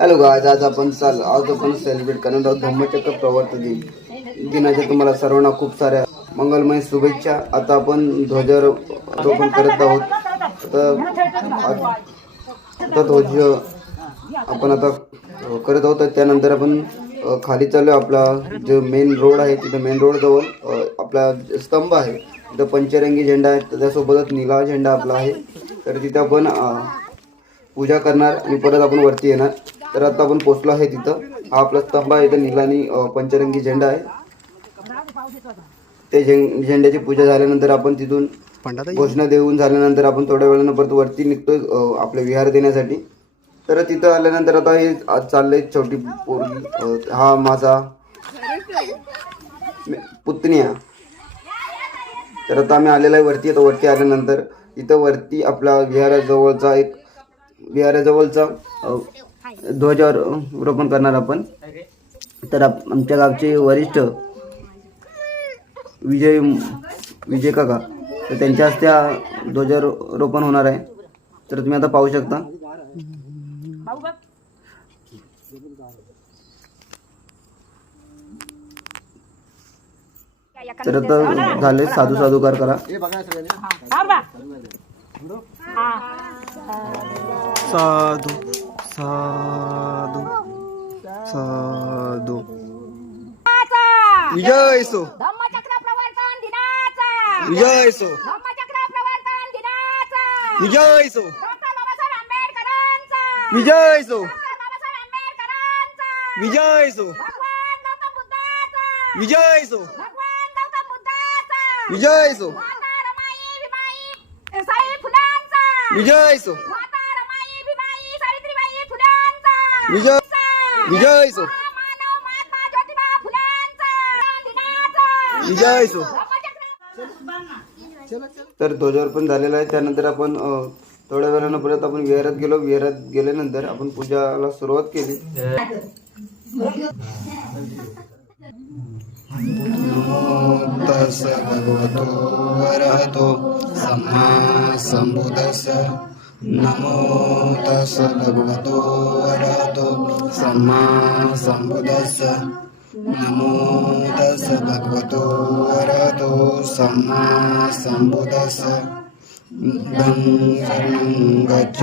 Hello guys, आज आपण celebrate करणार आहोत धम्मचक्र प्रवर्तन दिनाच्या तुम्हाला सर्वांना खूप साऱ्या मंगलमय शुभेच्छा। आता आपण ध्वजारोपण करत आहोत। आता ध्वज आपण आता करत आहोत। त्यानंतर आपण खाली चाललो। आपला जो मेन रोड आहे तिथे मेन रोड जवळ आपला स्तंभ आहे, तिथं पंचरंगी झेंडा आहे, त्याच्यासोबतच निळा झेंडा आपला आहे। तर तिथे आपण पूजा करणार आणि परत आपण वरती येणार। तर आता आपण पोहोचलो आहे तिथं। हा आपला स्तंभ आहे, इथं निळा आणि पंचरंगी झेंडा आहे। ते झेंड्याची पूजा झाल्यानंतर आपण तिथून घोषणा देऊन झाल्यानंतर आपण थोड्या वेळानं परत वरती निघतोय आपले विहार देण्यासाठी। तर तिथं आल्यानंतर आता हे आज चाललंय छोटी पोरगी, हा माझा पुतण्या। तर आता आम्ही आलेला आहे वरती। आता वरती आल्यानंतर इथं वरती आपला विहाराजवळचा ध्वजारोपण करणार आपण। तर आमच्या गावचे वरिष्ठ विजय काका, तर त्यांच्या हस्ते ध्वजारोपण होणार आहे। तर तुम्ही आता पाहू शकता। तर आता झाले, साधू साधूकार करा। साधू साधू साधू। विजय असो, धम्मचक्र प्रवर्तन दिनाचा विजय असो, धम्मचक्र प्रवर्तन दिनाचा विजय असो, डॉक्टर बाबासाहेब आंबेडकरांचा विजय असो, डॉक्टर बाबासाहेब आंबेडकरांचा विजय असो, भगवान गौतम बुद्धाचा विजय असो, भगवान गौतम बुद्धाचा विजय असो, माता रमाई भीमाई साई फुलांचा विजय असो, माता रमाई भीमाई सावित्रीबाई फुलांचा विजय विजय असो, मानव महात्मा ज्योतिबा फुलांचा दिनाचा विजय असो। धम्मचक्र तर ध्वजारोपण झालेलं आहे। त्यानंतर आपण थोड्या वेळानं परत आपण विहारात गेलो। विहारात गेल्यानंतर आपण पूजाला सुरुवात केली। तस भगवतो अरहतो सम्मा संबुद्धस्स। नमो तस भगवतो अरहतो सम्मा संबुद्धस्स। नमो तस भगवतो अरहतो सम्मा संबुद्धस्स। बुद्धं शरणं गच्छ।